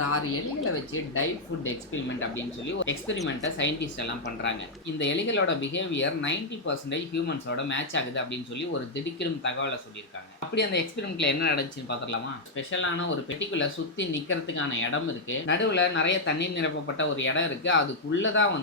ஒரு 6 எலிகள வச்சு tie food experiment அப்படின்னு சொல்லி ஒரு எக்ஸ்பெரிமெண்ட்ட சயின்டிஸ்ட் எல்லாம் பண்றாங்க. இந்த எலிகளோட பிஹேவியர் 90% ஹியூமன்ஸோட மேட்ச் ஆகுது அப்படின்னு சொல்லி ஒரு திடுக்கிடும் தகவல சொல்லியிருக்காங்க. அப்படி அந்த எக்ஸ்பெரிமெண்ட்ல என்ன நடந்துச்சுன்னு பார்த்துடலாமா? ஸ்பெஷலான ஒரு பெட்டிக்குள்ள சுத்தி நிக்கிறதுக்கான இடம் இருக்கு. நடுவுல நிறைய தண்ணீர் நிரப்பப்பட்ட ஒரு இடம் இருக்கு. அதுக்குள்ளதான்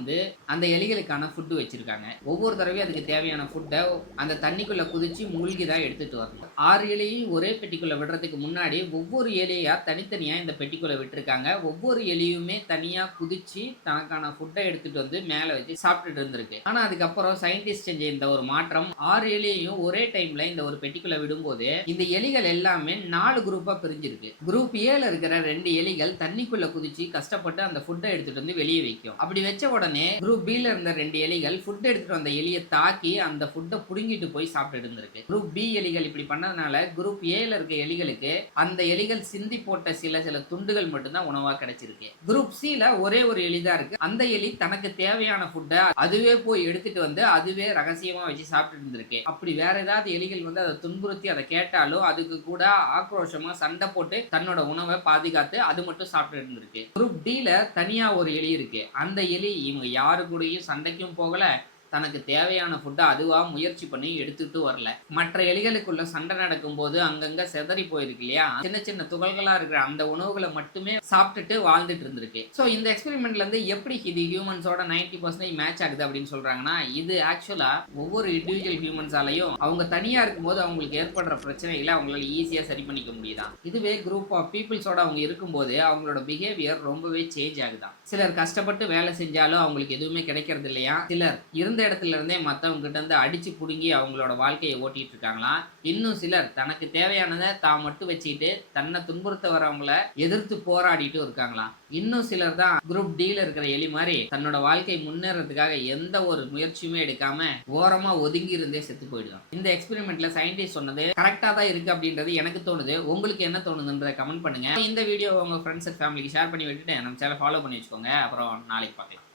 அந்த எலிகளுக்கான ஃபுட் வச்சிருக்காங்க. ஒவ்வொரு தடவையும் அதுக்கு தேவையான ஃபுட்டை அந்த தண்ணிக்குள்ள குதிச்சு மூழ்கி தான் எடுத்துட்டு வரணும். 6 எலியையும் ஒரே பெட்டிக்குள்ள விடுறதுக்கு முன்னாடி ஒவ்வொரு எலியா தனித்தனியா இந்த பெட்டிக்குள்ள விட்டுருக்காங்க. ஒவ்வொரு எலியுமே தனியா குதிச்சு தனக்கான ஃபுட்டை எடுத்துட்டு வந்து மேல வச்சு சாப்பிட்டுட்டு இருந்திருக்கு. ஆனா அதுக்கப்புறம் சயின்டிஸ்ட் செஞ்ச இந்த ஒரு மாற்றம் 6 எலியையும் ஒரே டைம்ல இந்த ஒரு பெட்டிக்குள்ள விடும்போது இந்த எலிகள் எல்லாமே 4 குரூப்பா பிரிஞ்சிருக்கு. குரூப் ஏல இருக்கிற 2 எலிகள் தண்ணிக்குள்ள குதிச்சு கஷ்டப்பட்டு அந்த ஃபுட்டை எடுத்துட்டு வந்து வெளியே வைக்கும். அப்படி வச்ச உடனே குரூப் பி ல இருந்த 2 எலிகள் ஃபுட் எடுத்துட்டு வந்த எலியை தாக்கி அந்த ஃபுட்டை புடுங்கிட்டு போய் சாப்பிட்டு இருந்திருக்கு. குரூப் பி எலிகள் இப்படி பண்ணதுனால குரூப் ஏல இருக்க எலிகளுக்கு அந்த எலிகள் சிந்தி போட்ட சில துண்டுகள் மட்டும்தான் உணவா கிடைச்சிருக்கு. குரூப் சி ல ஒரே ஒரு எலி தான் இருக்கு. அந்த எலி தனக்கு தேவையான ஃபுட்டை அதுவே போய் எடுத்துட்டு வந்து அதுவே ரகசியமா வச்சு சாப்பிட்டு இருந்திருக்கு. அப்படி வேற ஏதாவது எலிகள் அதை துன்புறுத்தி அதை கேட்டாலும் அதுக்கு கூட ஆக்ரோஷமா சண்டை போட்டு தன்னோட உணவை பாதுகாத்து அது மட்டும் சாப்பிட்டு இருந்திருக்கு. குரூப் டி ல தனியா ஒரு எலி இருக்கு. அந்த எலி இவங்க யாரு கூடயும் சண்டைக்கும் போகல, தனக்கு தேவையான ஃபுட்டை அதுவா முயற்சி பண்ணி எடுத்துட்டு வரல. மற்ற எலிகளுக்குள்ள சண்டை நடக்கும் போது அங்கங்க செதறி போயிருக்கு இல்லையா, சின்ன சின்ன துகள்களா இருக்கிற அந்த உணவுகளை மட்டுமே சாப்பிட்டுட்டு வாழ்ந்துட்டு இருந்திருக்கு. ஸோ இந்த எக்ஸ்பெரிமெண்ட்ல இருந்து எப்படி இது ஹியூமன்ஸோட 90% மேட்ச் ஆகுது அப்படின்னு சொல்றாங்கன்னா, இது ஆக்சுவலா ஒவ்வொரு இண்டிவிஜுவல் ஹியூமன்ஸாலையும் அவங்க தனியா இருக்கும்போது அவங்களுக்கு ஏற்படுற பிரச்சனைகளை அவங்களால ஈஸியா சரி பண்ணிக்க முடியுதான். இதுவே குரூப் ஆஃப் பீப்புள்ஸோட அவங்க இருக்கும்போது அவங்களோட பிஹேவியர் ரொம்பவே சேஞ்ச் ஆகுதான். சிலர் கஷ்டப்பட்டு வேலை செஞ்சாலும் அவங்களுக்கு எதுவுமே கிடைக்கிறது இல்லையா, சிலர் இருந்த இடத்துல இருந்தே மற்றவங்க கிட்ட இருந்து அடிச்சு புடுங்கி அவங்களோட வாழ்க்கையை ஓட்டிட்டு இருக்காங்களாம். இன்னும் சிலர் தனக்கு தேவையானதை தான் மட்டும் வச்சுக்கிட்டு தன்னை துன்புறுத்த வரவங்கள எதிர்த்து போராடிட்டு இருக்காங்களாம். இன்னும் சிலர் தான் குரூப் டி ல இருக்கிற எலி மாதிரி தன்னோட வாழ்க்கை முன்னேறதுக்காக எந்த ஒரு முயற்சியுமே எடுக்காம ஓரமா ஒதுங்கி இருந்தே செத்து போயிடுவாங்க. இந்த எக்ஸ்பெரிமெண்ட்ல சயின்டிஸ்ட் சொன்னது கரெக்டா தான் இருக்கு அப்படின்றது எனக்கு தோணுது. உங்களுக்கு என்ன தோணுதுன்றத கமெண்ட் பண்ணுங்க. இந்த வீடியோ உங்க ஃப்ரெண்ட்ஸ் அண்ட் ஃபேமிலிக்கு ஷேர் பண்ணி விட்டுட்டு நம்ம சேனலை ஃபாலோ பண்ணி வச்சுக்கோங்க. அப்புறம் நாளைக்கு பார்க்கலாம்.